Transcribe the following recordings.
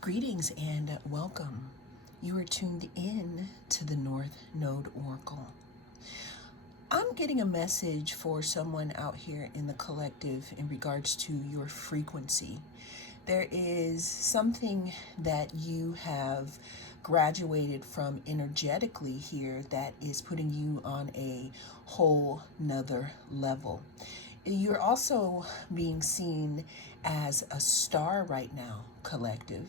Greetings and welcome. You are tuned in to the North Node Oracle. I'm getting a message for someone out here in the collective in regards to your frequency. There is something that you have graduated from energetically here that is putting you on a whole nother level. You're also being seen as a star right now, collective.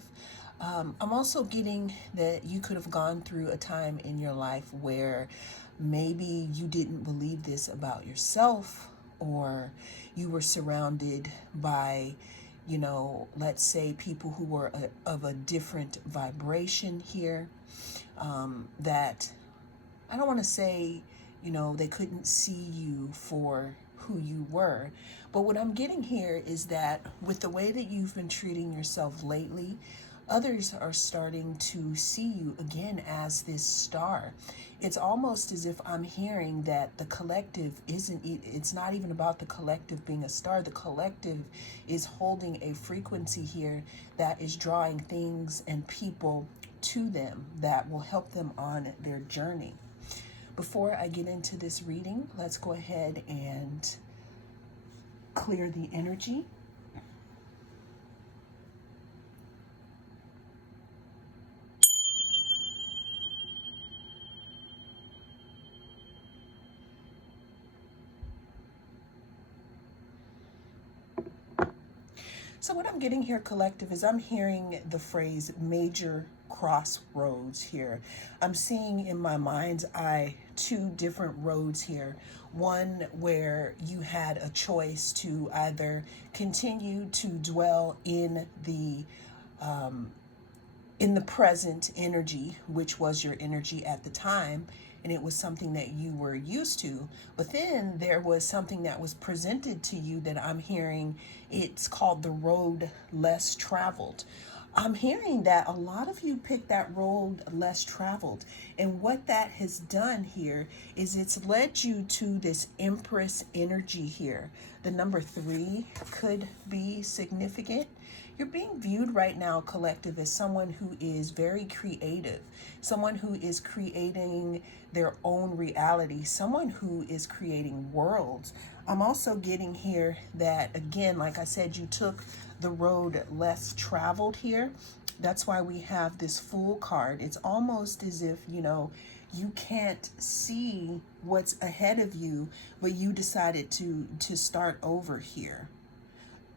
I'm also getting that you could have gone through a time in your life where maybe you didn't believe this about yourself, or you were surrounded by, let's say people who were of a different vibration here, that I don't want to say, they couldn't see you for who you were. But what I'm getting here is that with the way that you've been treating yourself lately, others are starting to see you again as this star. It's almost as if I'm hearing that the collective it's not even about the collective being a star. The collective is holding a frequency here that is drawing things and people to them that will help them on their journey. Before I get into this reading, let's go ahead and clear the energy. So what I'm getting here, collective, is I'm hearing the phrase major crossroads here. I'm seeing in my mind's eye two different roads here. One where you had a choice to either continue to dwell in the present energy, which was your energy at the time, and it was something that you were used to. But then there was something that was presented to you that I'm hearing, it's called the road less traveled. I'm hearing that a lot of you picked that road less traveled. And what that has done here is it's led you to this Empress energy here. The number 3 could be significant. You're being viewed right now, collective, as someone who is very creative, someone who is creating their own reality, someone who is creating worlds. I'm also getting here that, again, like I said, you took the road less traveled here. That's why we have this Fool card. It's almost as if, you can't see what's ahead of you, but you decided to start over here.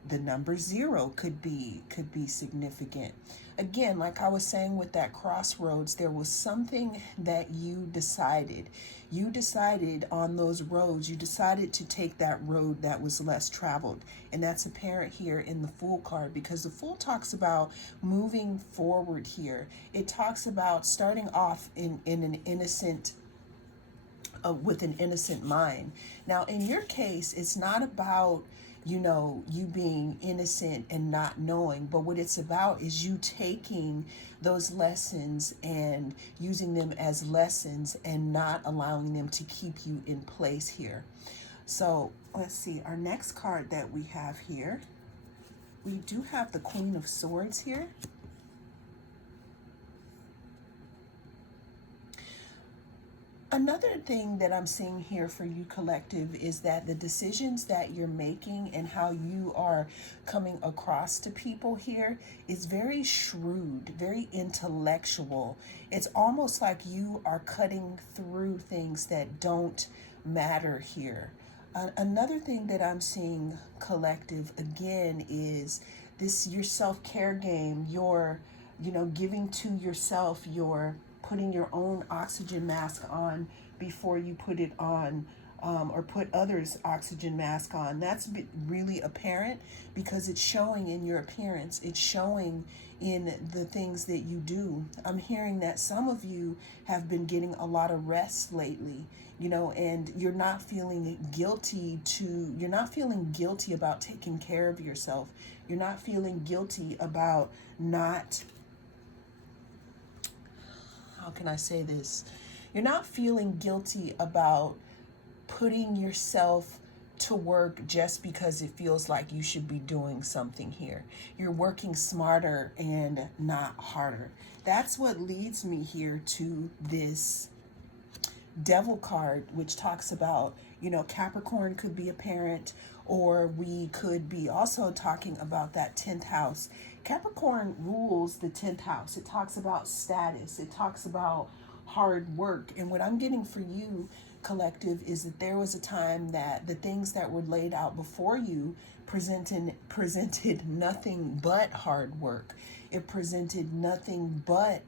The number 0 could be significant. Again, like I was saying with that crossroads, there was something that you decided. You decided on those roads. You decided to take that road that was less traveled. And that's apparent here in the Fool card, because the Fool talks about moving forward here. It talks about starting off in an innocent with an innocent mind. Now, in your case, it's not about, you being innocent and not knowing, but what it's about is you taking those lessons and using them as lessons and not allowing them to keep you in place here. So let's see, our next card that we have here, we do have the Queen of Swords here. Another thing that I'm seeing here for you, collective, is that the decisions that you're making and how you are coming across to people here is very shrewd, very intellectual. It's almost like you are cutting through things that don't matter here. Another thing that I'm seeing, collective, again, is this your self-care game, your, giving to yourself, your putting your own oxygen mask on before you put it on, or put others' oxygen mask on. That's really apparent because it's showing in your appearance. It's showing in the things that you do. I'm hearing that some of you have been getting a lot of rest lately, and you're not feeling guilty about taking care of yourself. You're not feeling guilty about not, how can I say this? You're not feeling guilty about putting yourself to work just because it feels like you should be doing something here. You're working smarter and not harder. That's what leads me here to this Devil card, which talks about, Capricorn could be a parent, or we could be also talking about that 10th house. Capricorn rules the 10th house. It talks about status, it talks about hard work. And what I'm getting for you, collective, is that there was a time that the things that were laid out before you presented nothing but hard work. It presented nothing but,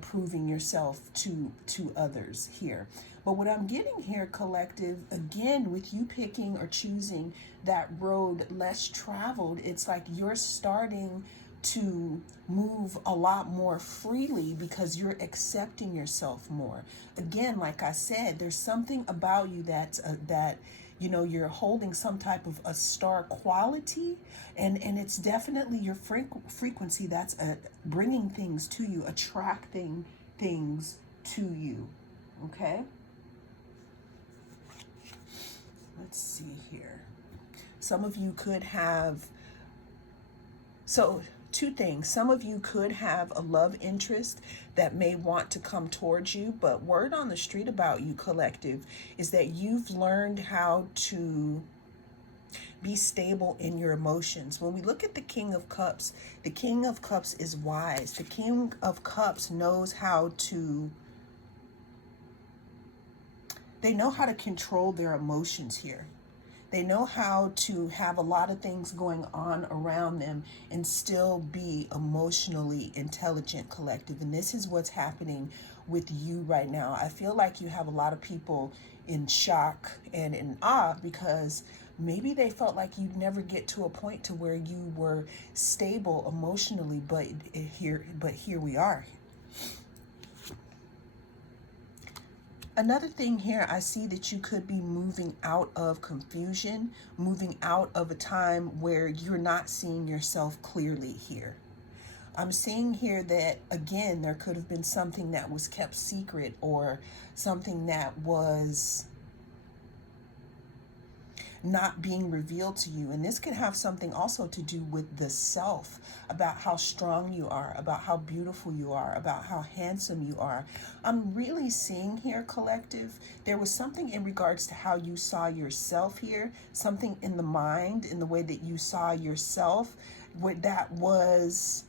proving yourself to others here. But what I'm getting here, collective, again, with you picking or choosing that road less traveled, it's like you're starting to move a lot more freely because you're accepting yourself more. Again, like I said, there's something about you that you're holding some type of a star quality, and it's definitely your frequency that's bringing things to you, attracting things to you. Okay, let's see here. Some of you could have, so two things. Some of you could have a love interest that may want to come towards you, but word on the street about you, collective, is that you've learned how to be stable in your emotions. When we look at the King of Cups is wise. The King of Cups knows how to, they know how to control their emotions here. They know how to have a lot of things going on around them and still be emotionally intelligent, collective. And this is what's happening with you right now. I feel like you have a lot of people in shock and in awe because maybe they felt like you'd never get to a point to where you were stable emotionally, but here we are. Another thing here, I see that you could be moving out of confusion, moving out of a time where you're not seeing yourself clearly here. I'm seeing here that, again, there could have been something that was kept secret or something that was not being revealed to you. And this could have something also to do with the self, about how strong you are, about how beautiful you are, about how handsome you are. I'm really seeing here, collective, there was something in regards to how you saw yourself here, something in the mind, in the way that you saw yourself, where that was,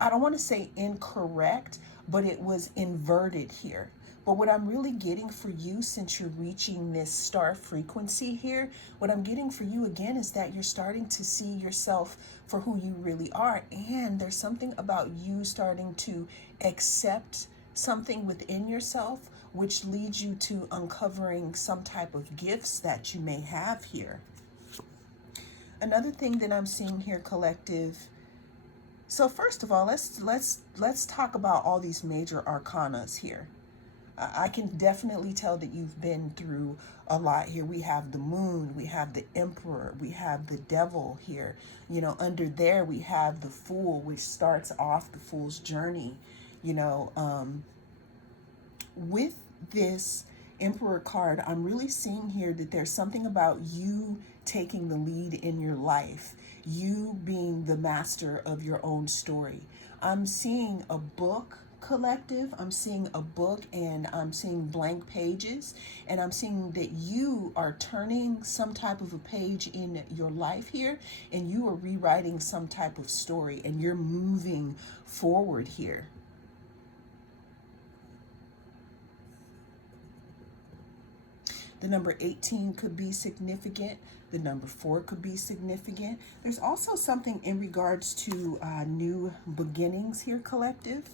I don't want to say incorrect, but it was inverted here. But what I'm really getting for you, since you're reaching this star frequency here, what I'm getting for you again is that you're starting to see yourself for who you really are. And there's something about you starting to accept something within yourself, which leads you to uncovering some type of gifts that you may have here. Another thing that I'm seeing here, collective. So first of all, let's talk about all these major arcanas here. I can definitely tell that you've been through a lot here. We have the Moon, we have the Emperor, we have the Devil here. Under there we have the Fool, which starts off the Fool's journey. With this Emperor card, I'm really seeing here that there's something about you taking the lead in your life, you being the master of your own story. I'm seeing a book, collective. I'm seeing a book, and I'm seeing blank pages, and I'm seeing that you are turning some type of a page in your life here, and you are rewriting some type of story, and you're moving forward here. The number 18 could be significant. The number 4 could be significant. There's also something in regards to new beginnings here, collective.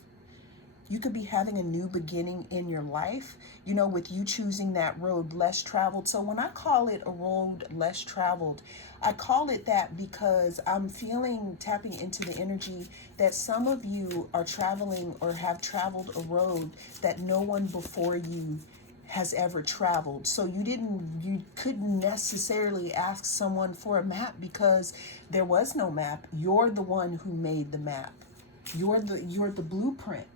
You could be having a new beginning in your life, with you choosing that road less traveled. So when I call it a road less traveled, I call it that because I'm feeling, tapping into the energy, that some of you are traveling or have traveled a road that no one before you has ever traveled. So you couldn't necessarily ask someone for a map because there was no map. You're the one who made the map. You're the blueprint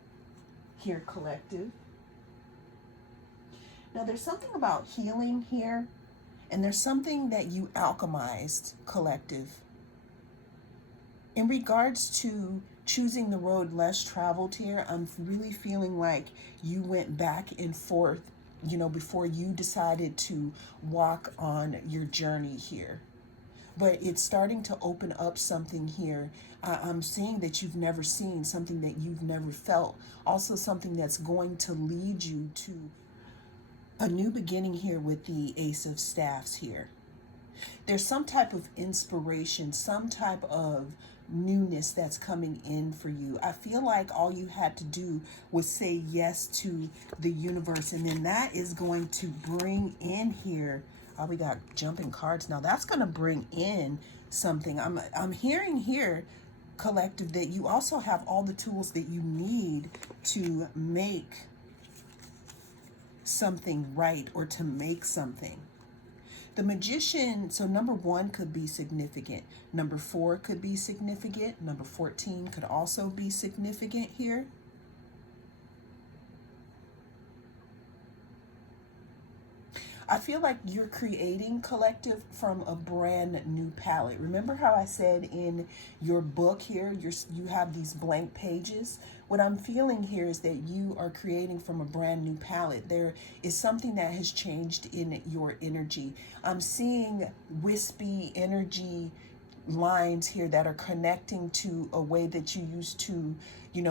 here, collective. Now there's something about healing here, And there's something that you alchemized, collective, in regards to choosing the road less traveled here. I'm really feeling like you went back and forth, before you decided to walk on your journey here. But it's starting to open up something here. I'm seeing that you've never seen, something that you've never felt, also something that's going to lead you to a new beginning here with the Ace of Staffs here. There's some type of inspiration, some type of newness that's coming in for you. I feel like all you had to do was say yes to the universe, and then that is going to bring in here. Oh, we got jumping cards now. That's going to bring in something. I'm hearing here, collective, that you also have all the tools that you need to make something right, or to make something. The Magician, so number 1 could be significant. Number 4 could be significant. Number 14 could also be significant here. I feel like you're creating, collective, from a brand new palette. Remember how I said in your book here, you have these blank pages? What I'm feeling here is that you are creating from a brand new palette. There is something that has changed in your energy. I'm seeing wispy energy lines here that are connecting to a way that you used to,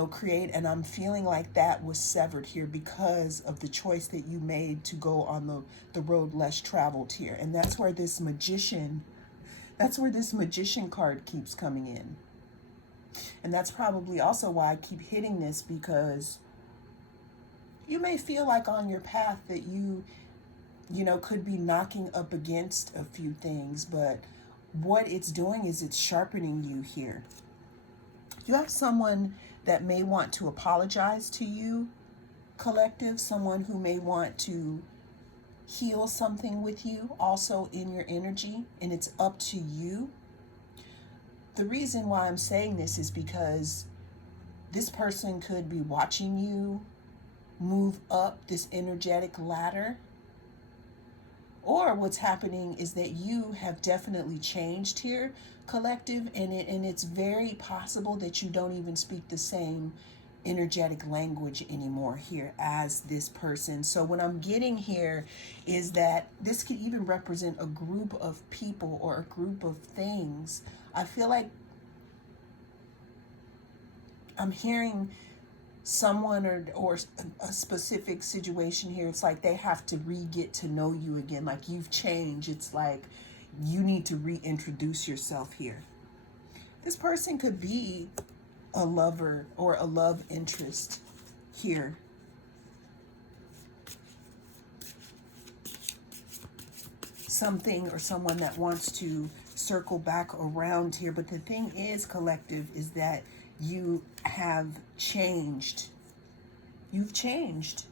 create. And I'm feeling like that was severed here because of the choice that you made to go on the road less traveled here. And that's where this magician card keeps coming in. And that's probably also why I keep hitting this, because you may feel like on your path that you could be knocking up against a few things, but what it's doing is it's sharpening you here. You have someone that may want to apologize to you, collective, someone who may want to heal something with you also in your energy, and it's up to you. The reason why I'm saying this is because this person could be watching you move up this energetic ladder. Or what's happening is that you have definitely changed here, collective, and it's very possible that you don't even speak the same energetic language anymore here as this person. So what I'm getting here is that this could even represent a group of people or a group of things. I feel like I'm hearing someone or a specific situation here. It's like they have to get to know you again, like you've changed. It's like you need to reintroduce yourself here. This person could be a lover or a love interest here. Something or someone that wants to circle back around here. But the thing is, collective, is that you have changed. You've changed.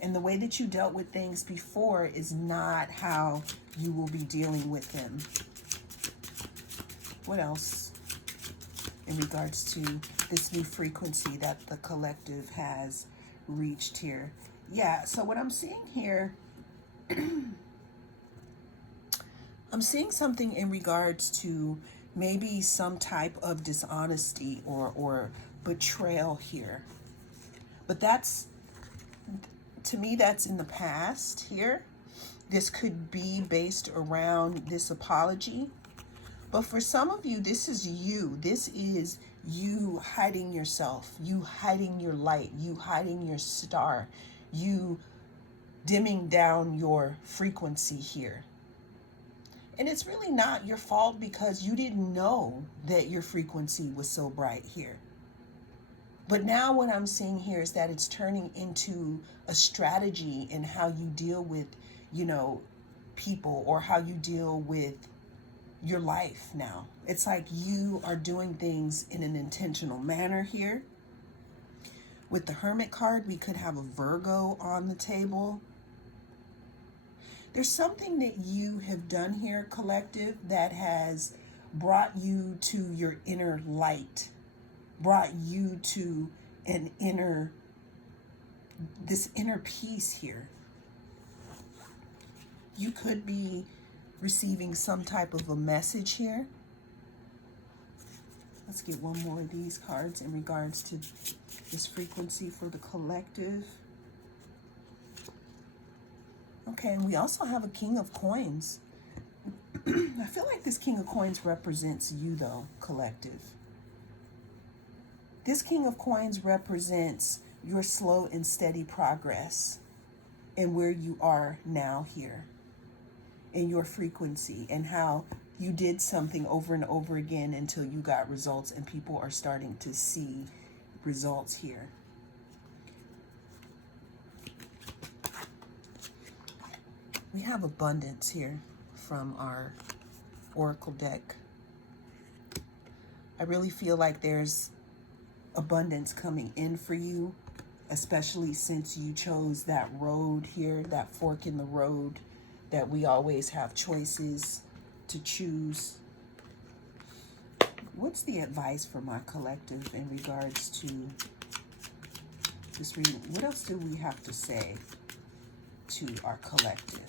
And the way that you dealt with things before is not how you will be dealing with them. What else in regards to this new frequency that the collective has reached here? Yeah, so what I'm seeing here, I'm seeing something in regards to maybe some type of dishonesty or betrayal here. But that's, to me, that's in the past here. This could be based around this apology. But for some of you, this is you. This is you hiding yourself, you hiding your light, you hiding your star, you dimming down your frequency here. And it's really not your fault because you didn't know that your frequency was so bright here. But now what I'm seeing here is that it's turning into a strategy in how you deal with, people, or how you deal with your life now. It's like you are doing things in an intentional manner here. With the Hermit card, we could have a Virgo on the table. There's something that you have done here, collective, that has brought you to your inner light, brought you to this inner peace here. You could be receiving some type of a message here. Let's get one more of these cards in regards to this frequency for the collective. Okay, and we also have a King of Coins. I feel like this King of Coins represents you, though, collective. This King of Coins represents your slow and steady progress and where you are now here in your frequency, and how you did something over and over again until you got results, and people are starting to see results here. We have abundance here from our Oracle deck. I really feel like there's abundance coming in for you, especially since you chose that road here, that fork in the road, that we always have choices to choose. What's the advice for my collective in regards to this reading? What else do we have to say to our collective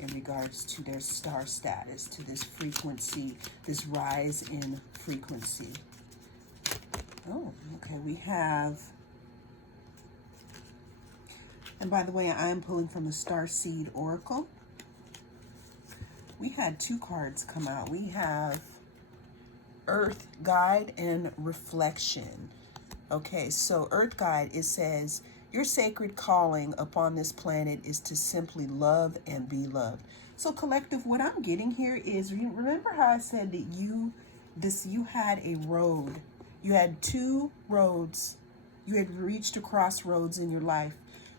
in regards to their star status, to this frequency, this rise in frequency? Oh, okay, we have, and by the way, I am pulling from the Starseed Oracle. We had two cards come out. We have Earth Guide and Reflection. Okay, so Earth Guide, it says, your sacred calling upon this planet is to simply love and be loved. So collective, what I'm getting here is, remember how I said that you had a road. You had two roads. You had reached a crossroads in your life.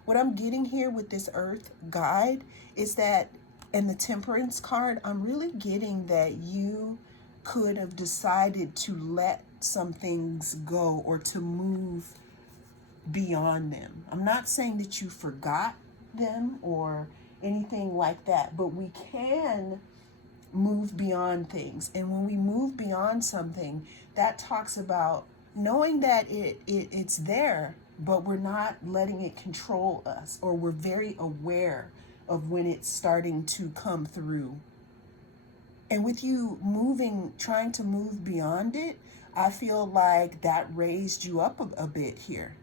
What I'm getting here with this Earth Guide is that, and the Temperance card, I'm really getting that you could have decided to let some things go or to move beyond them. I'm not saying that you forgot them or anything like that, but we can move beyond things. And when we move beyond something, that talks about knowing that it's there, but we're not letting it control us, or we're very aware of when it's starting to come through. And with you moving, trying to move beyond it, I feel like that raised you up a bit here.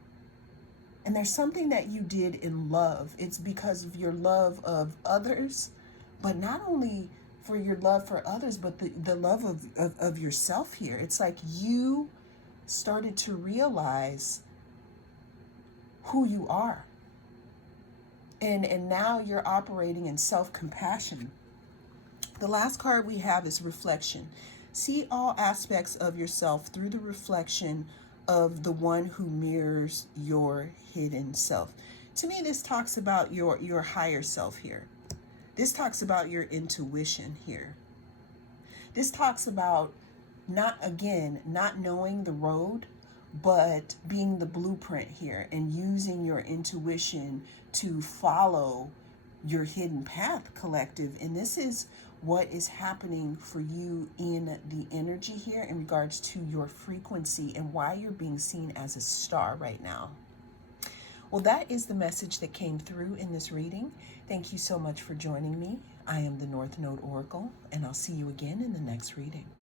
And there's something that you did in love. It's because of your love of others, but not only for your love for others, but the love of yourself here. It's like you started to realize who you are. And now you're operating in self-compassion. The last card we have is Reflection. See all aspects of yourself through the reflection of the one who mirrors your hidden self. To me, this talks about your higher self here. This talks about your intuition here. This talks about not knowing the road, but being the blueprint here and using your intuition to follow your hidden path, collective. And this is what is happening for you in the energy here in regards to your frequency and why you're being seen as a star right now. Well, that is the message that came through in this reading. Thank you so much for joining me. I am the North Node Oracle, and I'll see you again in the next reading.